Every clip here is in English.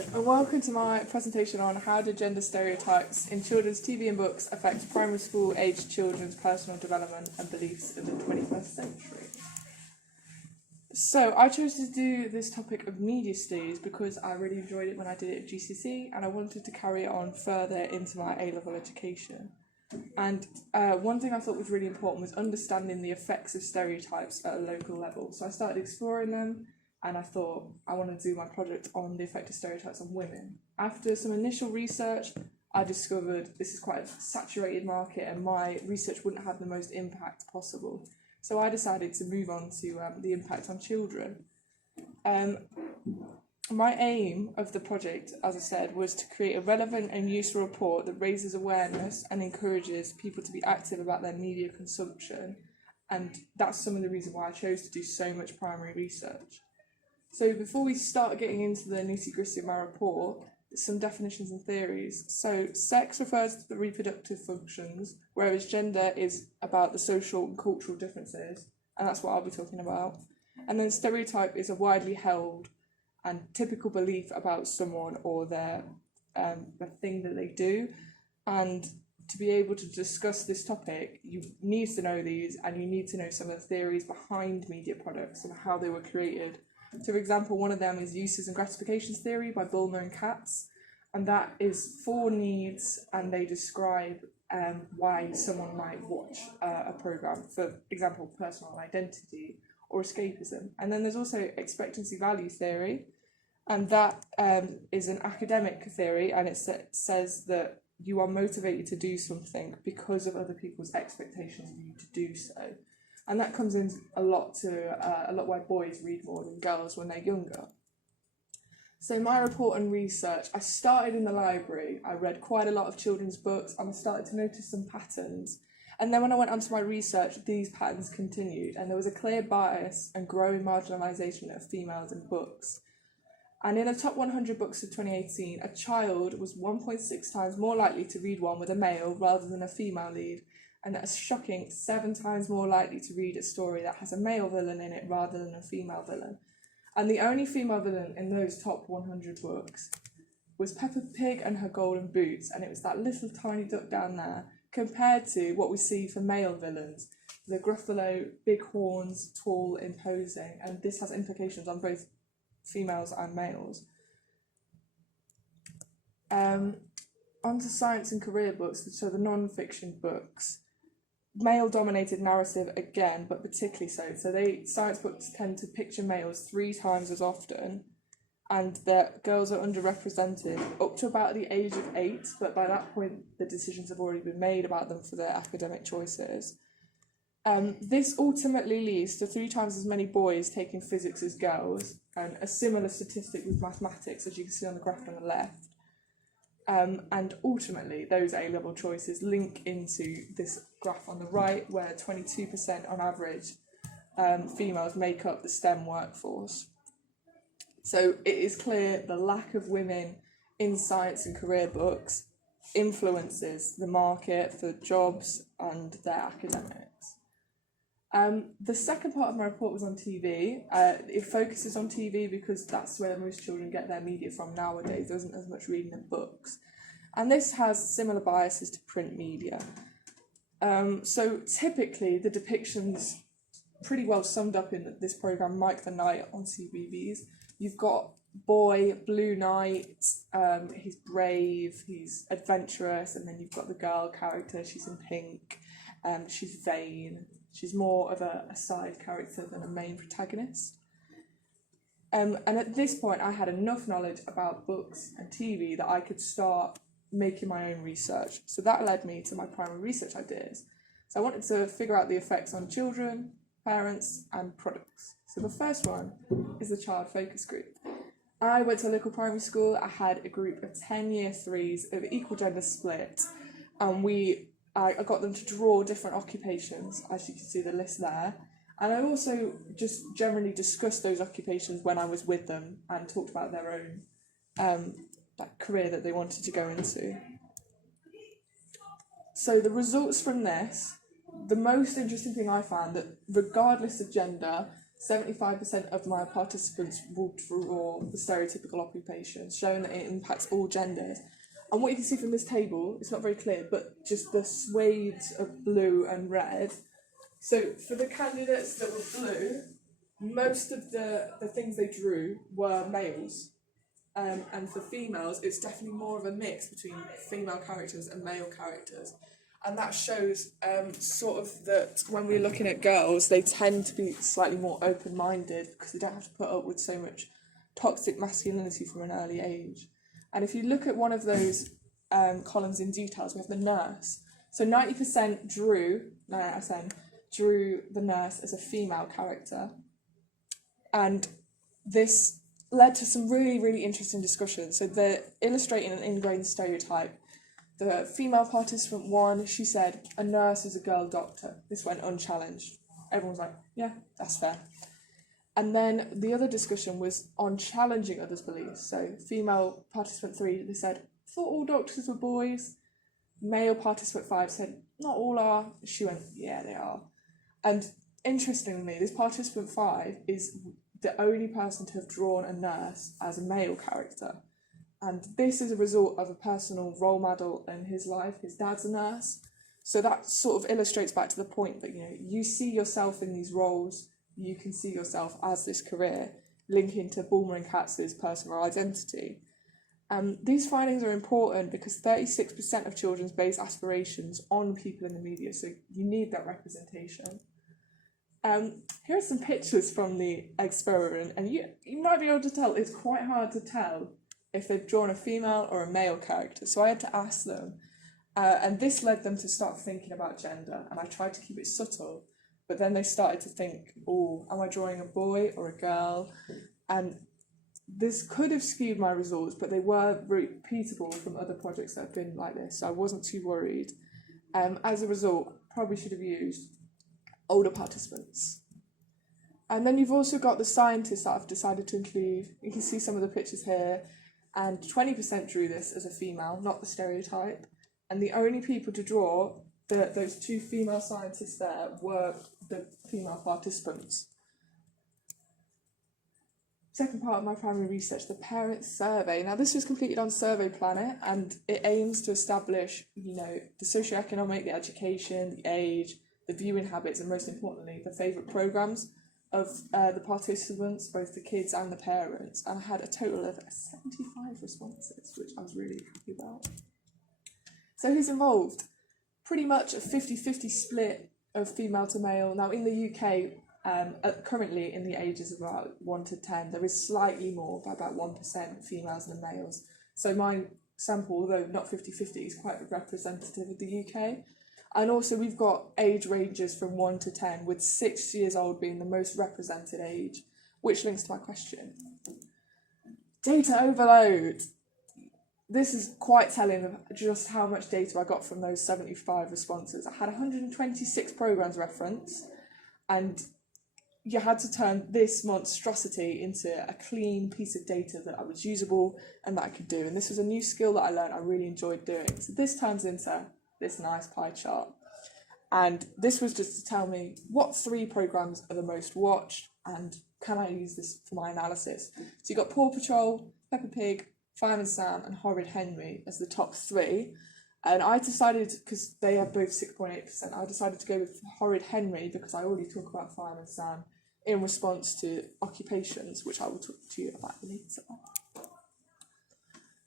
and welcome to my presentation on how do gender stereotypes in children's TV and books affect primary school aged children's personal development and beliefs in the 21st century. So I chose to do this topic of media studies because I really enjoyed it when I did it at GCSE, and I wanted to carry it on further into my A-level education. And one thing I thought was really important was understanding the effects of stereotypes at a local level. So I started exploring them, and I thought I wanted to do my project on the effect of stereotypes on women. After some initial research, I discovered this is quite a saturated market and my research wouldn't have the most impact possible. So I decided to move on to the impact on children. My aim of the project, as I said, was to create a relevant and useful report that raises awareness and encourages people to be active about their media consumption. And that's some of the reason why I chose to do so much primary research. So before we start getting into the nitty-gritty of my report, some definitions and theories. So sex refers to the reproductive functions, whereas gender is about the social and cultural differences, and that's what I'll be talking about. And then stereotype is a widely held and typical belief about someone or the thing that they do. And to be able to discuss this topic, you need to know these, and you need to know some of the theories behind media products and how they were created. So, for example, one of them is uses and gratifications theory by Bulmer and Katz, and that is 4 needs, and they describe why someone might watch a program, for example, personal identity or escapism. And then there's also expectancy value theory, and that is an academic theory, and it says that you are motivated to do something because of other people's expectations of you to do so. And that comes in a lot why boys read more than girls when they're younger. So my report and research, I started in the library. I read quite a lot of children's books and I started to notice some patterns. And then when I went on to my research, these patterns continued, and there was a clear bias and growing marginalisation of females in books. And in the top 100 books of 2018, a child was 1.6 times more likely to read one with a male rather than a female lead, and a shocking 7 times more likely to read a story that has a male villain in it rather than a female villain. And the only female villain in those top 100 books was Peppa Pig and her golden boots, and it was that little tiny duck down there, compared to what we see for male villains, the Gruffalo, big horns, tall, imposing, and this has implications on both females and males. Onto science and career books, so the non-fiction books. Male-dominated narrative again, but particularly so. So science books tend to picture males 3 times as often, and that girls are underrepresented up to about the age of 8, but by that point the decisions have already been made about them for their academic choices. This ultimately leads to 3 times as many boys taking physics as girls, and a similar statistic with mathematics, as you can see on the graph on the left. And ultimately, those A-level choices link into this graph on the right, where 22% on average females make up the STEM workforce. So it is clear the lack of women in science and career books influences the market for jobs and their academics. The second part of my report was on TV. It focuses on TV because that's where most children get their media from nowadays. There isn't as much reading in books. And this has similar biases to print media. So typically the depictions pretty well summed up in this programme, Mike the Knight on CBeebies. You've got boy, blue knight, he's brave, he's adventurous, and then you've got the girl character, she's in pink, she's vain. She's more of a side character than a main protagonist. And at this point, I had enough knowledge about books and TV that I could start making my own research. So that led me to my primary research ideas. So I wanted to figure out the effects on children, parents, and products. So the first one is the child focus group. I went to a local primary school. I had a group of 10 year 3s of equal gender split, and I got them to draw different occupations, as you can see the list there. And I also just generally discussed those occupations when I was with them and talked about their own career that they wanted to go into. So the results from this, the most interesting thing I found that regardless of gender, 75% of my participants will draw the stereotypical occupations, showing that it impacts all genders. And what you can see from this table, it's not very clear, but just the swathes of blue and red. So for the candidates that were blue, most of the things they drew were males. And for females, it's definitely more of a mix between female characters and male characters. And that shows sort of that when we're looking at girls, they tend to be slightly more open-minded because they don't have to put up with so much toxic masculinity from an early age. And if you look at one of those columns in details, we have the nurse. So 90% drew the nurse as a female character. And this led to some really, really interesting discussions. So they're illustrating an ingrained stereotype. The female participant 1, she said, a nurse is a girl doctor. This went unchallenged. Everyone was like, yeah, that's fair. And then the other discussion was on challenging others' beliefs. So female participant 3, they said, thought all doctors were boys. Male participant 5 said, not all are. She went, yeah, they are. And interestingly, this participant 5 is the only person to have drawn a nurse as a male character. And this is a result of a personal role model in his life. His dad's a nurse. So that sort of illustrates back to the point that, you see yourself in these roles, you can see yourself as this career, linking to Bulmer and Katz's personal identity. These findings are important because 36% of children base aspirations on people in the media, so you need that representation. Here are some pictures from the experiment, and you might be able to tell, it's quite hard to tell if they've drawn a female or a male character, so I had to ask them, and this led them to start thinking about gender, and I tried to keep it subtle, but then they started to think, oh, am I drawing a boy or a girl? And this could have skewed my results, but they were repeatable from other projects that have been like this, so I wasn't too worried. As a result, probably should have used older participants. And then you've also got the scientists that I've decided to include. You can see some of the pictures here, and 20% drew this as a female, not the stereotype. And the only people to draw those 2 female scientists there were the female participants. Second part of my primary research, the parent survey. Now this was completed on Survey Planet, and it aims to establish, the socioeconomic, the education, the age, the viewing habits, and most importantly, the favourite programmes of the participants, both the kids and the parents. And I had a total of 75 responses, which I was really happy about. So who's involved? Pretty much a 50-50 split of female to male. Now in the UK, currently in the ages of about 1 to 10, there is slightly more, by about 1% females than males. So my sample, although not 50-50, is quite representative of the UK. And also we've got age ranges from 1 to 10, with 6 years old being the most represented age, which links to my question. Data overload. This is quite telling of just how much data I got from those 75 responses. I had 126 programmes referenced, and you had to turn this monstrosity into a clean piece of data that was usable and that I could do. And this was a new skill that I learned I really enjoyed doing. So this turns into this nice pie chart. And this was just to tell me what 3 programmes are the most watched and can I use this for my analysis. So you got Paw Patrol, Peppa Pig, Fireman Sam and Horrid Henry as the top 3. And I decided, because they have both 6.8%, I decided to go with Horrid Henry because I already talk about Fireman Sam in response to occupations, which I will talk to you about later.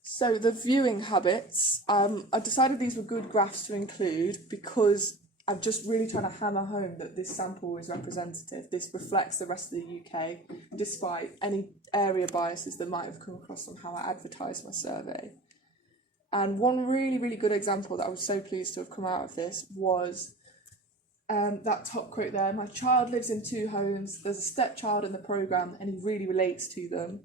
So the viewing habits, I decided these were good graphs to include because I'm just really trying to hammer home that this sample is representative. This reflects the rest of the UK, despite any area biases that might have come across on how I advertised my survey. And one really, really good example that I was so pleased to have come out of this was that top quote there, my child lives in 2 homes, there's a stepchild in the programme and he really relates to them.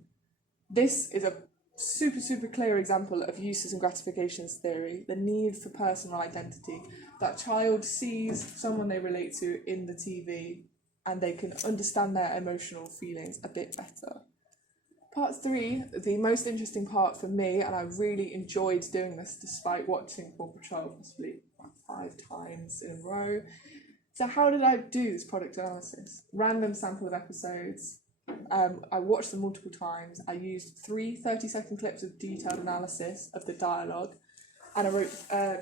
This is a super, super clear example of uses and gratifications theory, the need for personal identity. That child sees someone they relate to in the TV and they can understand their emotional feelings a bit better. Part 3, the most interesting part for me, and I really enjoyed doing this despite watching Paw Patrol possibly 5 times in a row. So how did I do this product analysis? Random sample of episodes. I watched them multiple times. I used 3 30-second clips of detailed analysis of the dialogue, and I wrote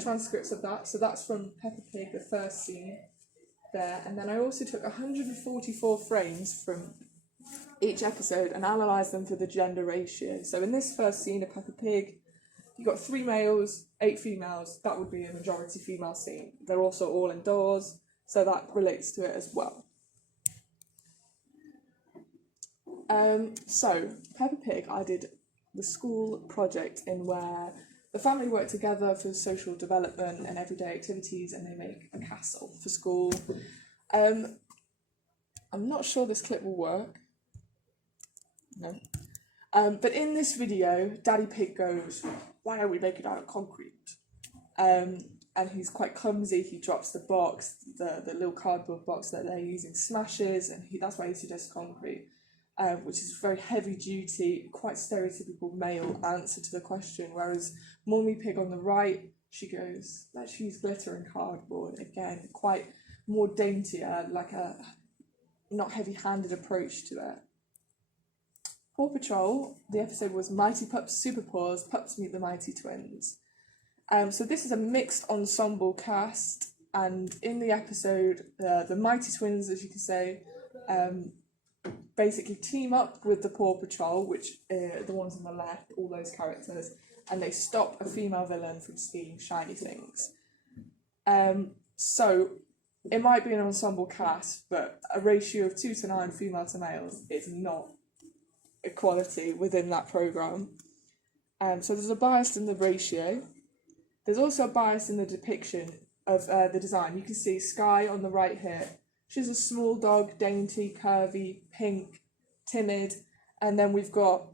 transcripts of that. So that's from Peppa Pig, the first scene there. And then I also took 144 frames from each episode and analysed them for the gender ratio. So in this first scene of Peppa Pig, you've got 3 males, 8 females. That would be a majority female scene. They're also all indoors, so that relates to it as well. So Peppa Pig, I did the school project in where the family work together for social development and everyday activities, and they make a castle for school. I'm not sure this clip will work. No. But in this video, Daddy Pig goes, "Why don't we make it out of concrete?" And he's quite clumsy. He drops the box, the little cardboard box that they're using smashes, and that's why he suggests concrete, which is a very heavy duty, quite stereotypical male answer to the question. Whereas Mummy Pig on the right, she goes, "Let's use glitter and cardboard." Again, quite more daintier, like a not heavy-handed approach to it. Paw Patrol, the episode was Mighty Pups Super Paws, Pups Meet the Mighty Twins. So this is a mixed ensemble cast, and in the episode, the Mighty Twins, as you can say, basically team up with the Paw Patrol, which are the ones on the left, all those characters, and they stop a female villain from stealing shiny things. So it might be an ensemble cast, but a ratio of 2 to 9 female to males is not equality within that programme. So there's a bias in the ratio. There's also a bias in the depiction of the design. You can see Sky on the right here. She's a small dog, dainty, curvy, pink, timid. And then we've got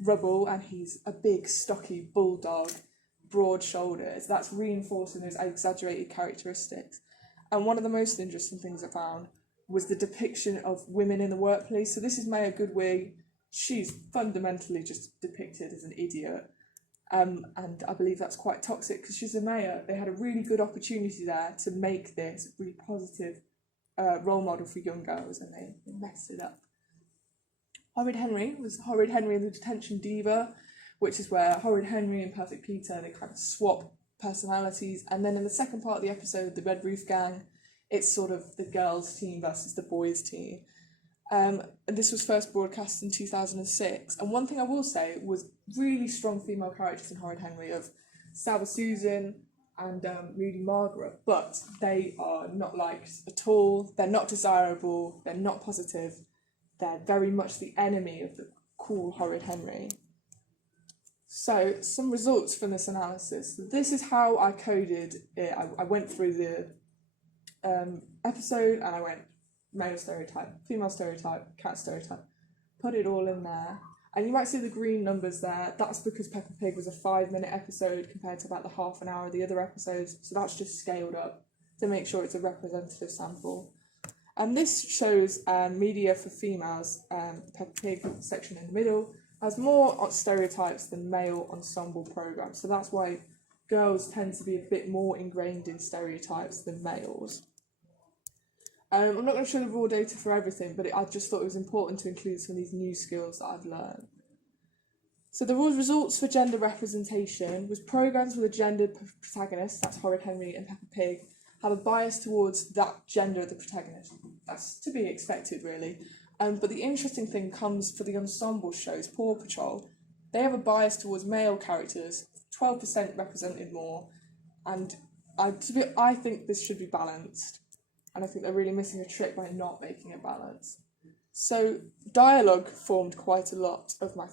Rubble, and he's a big, stocky bulldog, broad shoulders. That's reinforcing those exaggerated characteristics. And one of the most interesting things I found was the depiction of women in the workplace. So this is Maya Goodwig. She's fundamentally just depicted as an idiot. And I believe that's quite toxic because she's a mayor. They had a really good opportunity there to make this a really positive role model for young girls, and they messed it up. Horrid Henry was Horrid Henry and the Detention Diva, which is where Horrid Henry and Perfect Peter, they kind of swap personalities. And then in the second part of the episode, the Red Roof Gang, it's sort of the girls' team versus the boys' team. And this was first broadcast in 2006. And one thing I will say was really strong female characters in Horrid Henry of Sour Susan and Moody Margaret, but they are not liked at all. They're not desirable. They're not positive. They're very much the enemy of the cool Horrid Henry. So some results from this analysis. This is how I coded it. I went through the episode and I went male stereotype, female stereotype, cat stereotype, put it all in there. And you might see the green numbers there. That's because Peppa Pig was a 5-minute episode compared to about the half an hour of the other episodes. So that's just scaled up to make sure it's a representative sample. And this shows media for females. Peppa Pig section in the middle has more stereotypes than male ensemble programs. So that's why girls tend to be a bit more ingrained in stereotypes than males. I'm not going to show the raw data for everything, but I just thought it was important to include some of these new skills that I've learned. So the raw results for gender representation was programmes with a gendered protagonist, that's Horrid Henry and Peppa Pig, have a bias towards that gender of the protagonist. That's to be expected, really. But the interesting thing comes for the ensemble shows, Paw Patrol. They have a bias towards male characters, 12% represented more, and I think this should be balanced. And I think they're really missing a trick by not making it balanced. So dialogue formed quite a lot of my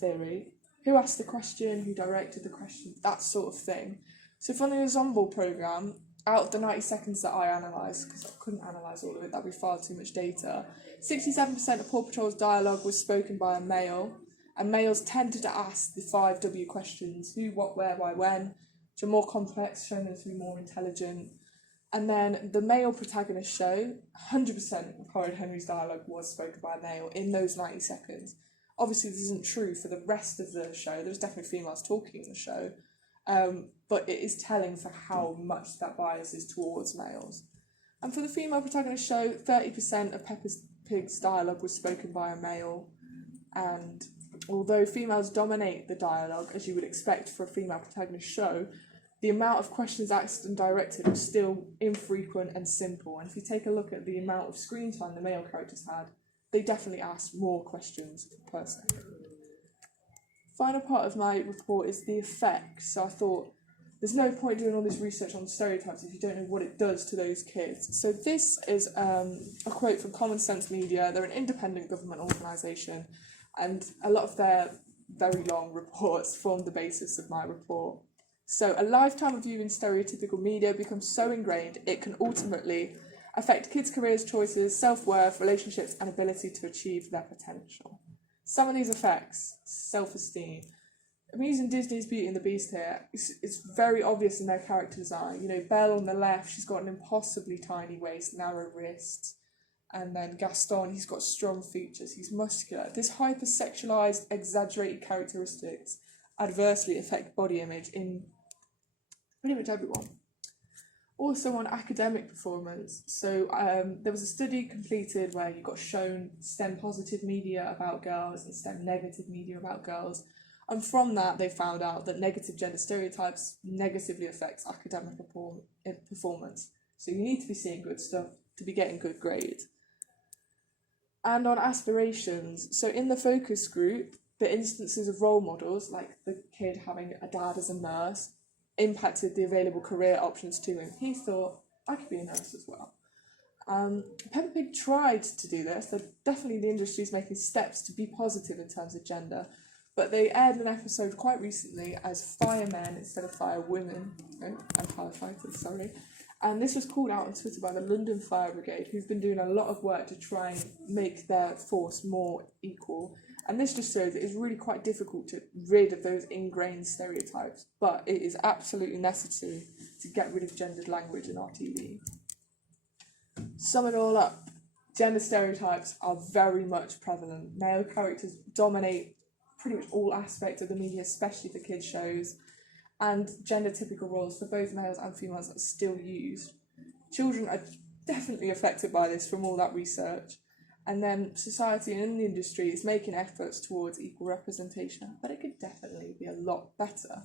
theory. Who asked the question, who directed the question, that sort of thing. So from the ensemble programme, out of the 90 seconds that I analysed, because I couldn't analyse all of it, that'd be far too much data, 67% of Paw Patrol's dialogue was spoken by a male, and males tended to ask the 5 W questions, who, what, where, why, when, which are more complex, showing them to be more intelligent. And then the male protagonist show, 100% of Horrid Henry's dialogue was spoken by a male in those 90 seconds. Obviously, this isn't true for the rest of the show. There's definitely females talking in the show. But it is telling for how much that bias is towards males. And for the female protagonist show, 30% of Peppa Pig's dialogue was spoken by a male. And although females dominate the dialogue, as you would expect for a female protagonist show, the amount of questions asked and directed was still infrequent and simple. And if you take a look at the amount of screen time the male characters had, they definitely asked more questions per second. Final part of my report is the effect. So I thought, there's no point doing all this research on stereotypes if you don't know what it does to those kids. So this is a quote from Common Sense Media. They're an independent government organisation, and a lot of their very long reports form the basis of my report. So a lifetime of viewing stereotypical media becomes so ingrained it can ultimately affect kids' careers, choices, self-worth, relationships and ability to achieve their potential. Some of these effects: self-esteem. I'm using Disney's Beauty and the Beast here. It's very obvious in their character design. You know, Belle on the left, she's got an impossibly tiny waist, narrow wrists. And then Gaston, he's got strong features, he's muscular. This hypersexualized, exaggerated characteristics adversely affect body image in pretty much everyone. Also on academic performance, so there was a study completed where you got shown STEM positive media about girls and STEM negative media about girls, and from that they found out that negative gender stereotypes negatively affects academic performance. So you need to be seeing good stuff to be getting good grades. And on aspirations, so in the focus group, the instances of role models, like the kid having a dad as a nurse, impacted the available career options to him. He thought, I could be a nurse as well. Peppa Pig tried to do this, so definitely the industry is making steps to be positive in terms of gender, but they aired an episode quite recently as firemen instead of firewomen, and firefighters, sorry. And this was called out on Twitter by the London Fire Brigade, who've been doing a lot of work to try and make their force more equal. And this just shows that it's really quite difficult to rid of those ingrained stereotypes, but it is absolutely necessary to get rid of gendered language in our TV. Sum it all up, gender stereotypes are very much prevalent. Male characters dominate pretty much all aspects of the media, especially for kids' shows, and gender typical roles for both males and females are still used. Children are definitely affected by this from all that research. And then society and the industry is making efforts towards equal representation, but it could definitely be a lot better.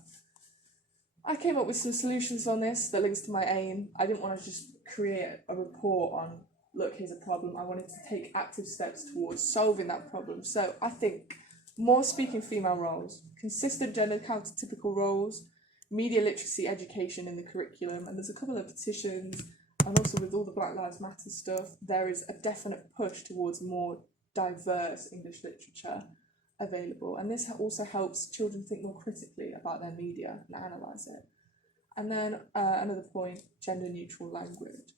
I came up with some solutions on this that links to my aim. I didn't want to just create a report on, look, here's a problem. I wanted to take active steps towards solving that problem. So I think more speaking female roles, consistent gender counter-typical roles, media literacy education in the curriculum, and there's a couple of petitions. And also with all the Black Lives Matter stuff, there is a definite push towards more diverse English literature available. And this also helps children think more critically about their media and analyse it. And then another point, gender neutral language.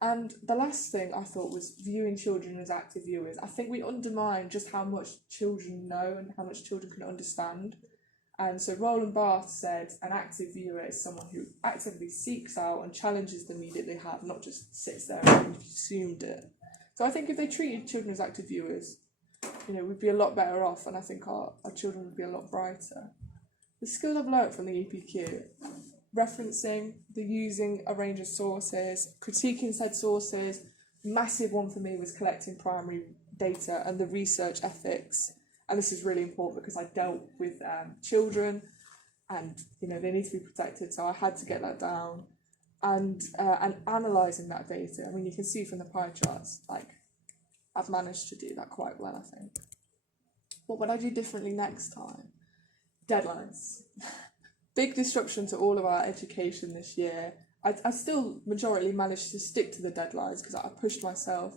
And the last thing I thought was viewing children as active viewers. I think we undermine just how much children know and how much children can understand. And so Roland Barthes said an active viewer is someone who actively seeks out and challenges the media they have, not just sits there and consumed it. So I think if they treated children as active viewers, we'd be a lot better off, and I think our children would be a lot brighter. The skills I've learnt from the EPQ: referencing, the using a range of sources, critiquing said sources. Massive one for me was collecting primary data and the research ethics. And this is really important because I dealt with children, and they need to be protected, so I had to get that down. And analysing that data. I mean, you can see from the pie charts, I've managed to do that quite well, I think. What would I do differently next time? Deadlines. Big disruption to all of our education this year. I still majority managed to stick to the deadlines because I pushed myself,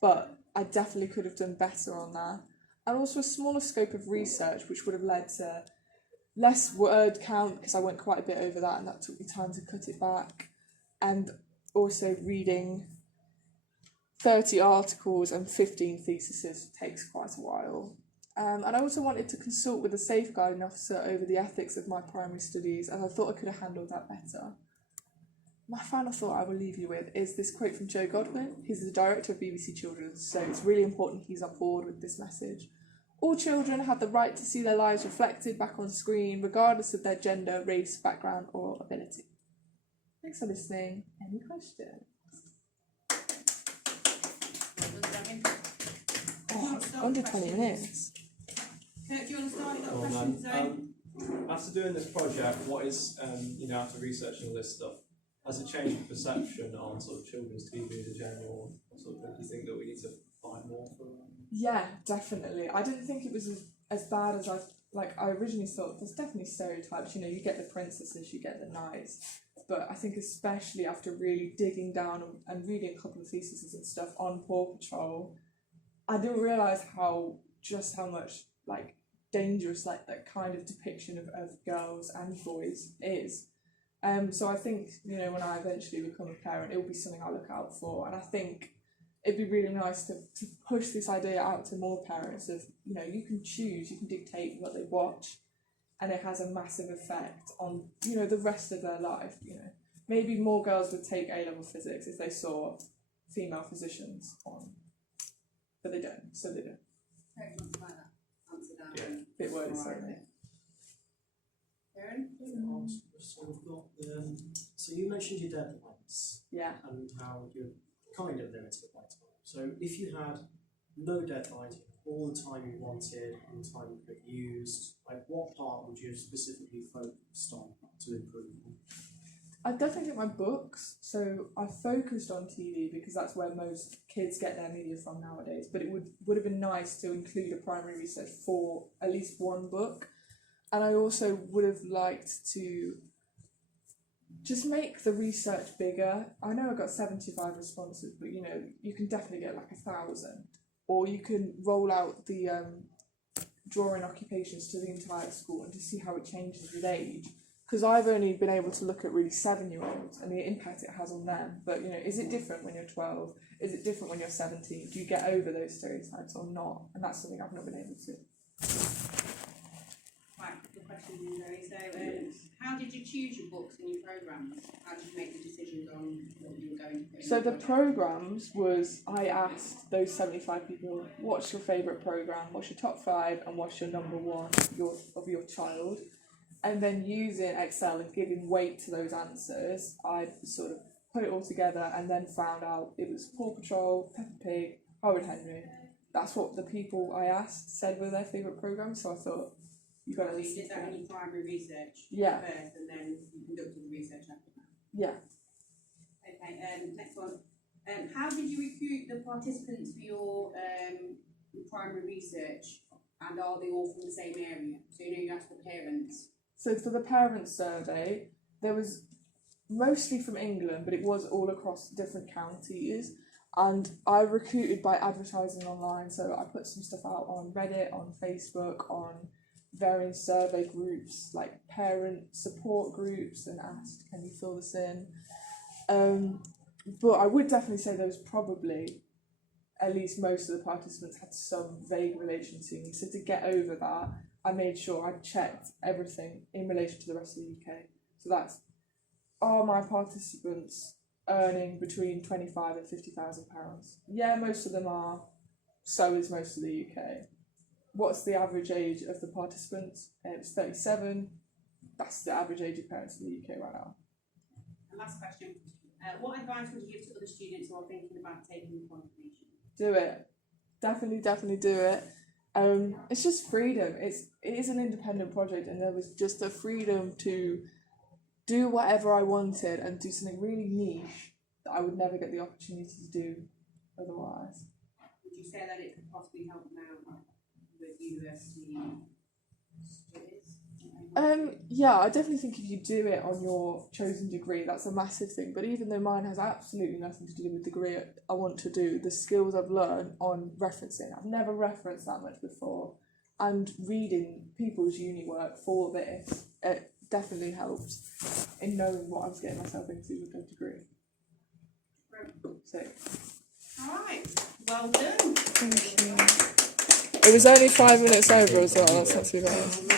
but I definitely could have done better on that. And also a smaller scope of research, which would have led to less word count, because I went quite a bit over that and that took me time to cut it back. And also reading 30 articles and 15 theses takes quite a while. And I also wanted to consult with a safeguarding officer over the ethics of my primary studies, and I thought I could have handled that better. My final thought I will leave you with is this quote from Joe Godwin. He's the director of BBC Children's, so it's really important he's on board with this message. All children have the right to see their lives reflected back on screen, regardless of their gender, race, background, or ability. Thanks for listening. Any questions? Oh, under 20 minutes. Kurt, do you want to start? You've got Oh, questions, man. After doing this project, what is, after researching all this stuff, has it changed the perception on sort of children's TV in general? Or sort of, do you think that we need to find more for them? Yeah, definitely. I didn't think it was as bad as I originally thought. There's definitely stereotypes, you get the princesses, you get the knights. But I think especially after really digging down and reading a couple of theses and stuff on Paw Patrol, I didn't realise how much dangerous that kind of depiction of girls and boys is. So I think, when I eventually become a parent, it will be something I look out for. And I think it'd be really nice to push this idea out to more parents of, you can choose, you can dictate what they watch, and it has a massive effect on, the rest of their life, Maybe more girls would take A-level physics if they saw female physicians on, but they don't, so they don't. Yeah. Bit wordy, sorry. Aaron? So we've got so you mentioned your deadlines. Yeah. And how you're kind of limited by time. So if you had no deadlines, all the time you wanted, and the time you could have used, what part would you specifically focus on to improve? I definitely think my books. So I focused on TV because that's where most kids get their media from nowadays. But it would have been nice to include a primary research for at least one book. And I also would have liked to just make the research bigger. I know I got 75 responses, but you can definitely get 1,000. Or you can roll out the drawing occupations to the entire school and to see how it changes with age. Because I've only been able to look at really 7-year-olds and the impact it has on them. But, is it different when you're 12? Is it different when you're 17? Do you get over those stereotypes or not? And that's something I've not been able to. Right, good question, Zoe. So, how did you choose your books and your programmes? How did you make the decisions on what you were going to put in? So the programmes was, I asked those 75 people, what's your favourite programme, what's your top 5, and what's your number 1 of your child? And then using Excel and giving weight to those answers, I sort of put it all together and then found out it was Paw Patrol, Peppa Pig, Howard Henry. That's what the people I asked said were their favourite programmes, so I thought, you've got to leave. You did that in your primary research first, and then you conducted the research after that? Yeah. Okay, next one. How did you recruit the participants for your primary research, and are they all from the same area? So you asked the parents. So for the parent survey, there was mostly from England, but it was all across different counties. And I recruited by advertising online, so I put some stuff out on Reddit, on Facebook, on various survey groups, like parent support groups, and asked, can you fill this in? But I would definitely say there was probably, at least most of the participants had some vague relation to me. So to get over that, I made sure I checked everything in relation to the rest of the UK. So that's, are my participants earning between £25,000 and £50,000? Yeah, most of them are. So is most of the UK. What's the average age of the participants? It's 37. That's the average age of parents in the UK right now. And last question. What advice would you give to other students who are thinking about taking the qualification? Do it. Definitely do it. It's just freedom. It is an independent project, and there was just a freedom to do whatever I wanted and do something really niche that I would never get the opportunity to do otherwise. Would you say that it could possibly help now with university studies? Yeah, I definitely think if you do it on your chosen degree, that's a massive thing. But even though mine has absolutely nothing to do with the degree I want to do, the skills I've learned on referencing, I've never referenced that much before, and reading people's uni work for this, it definitely helped in knowing what I was getting myself into with the degree. So, alright, well done. thank you. It was only 5 minutes over as well, that's not too bad.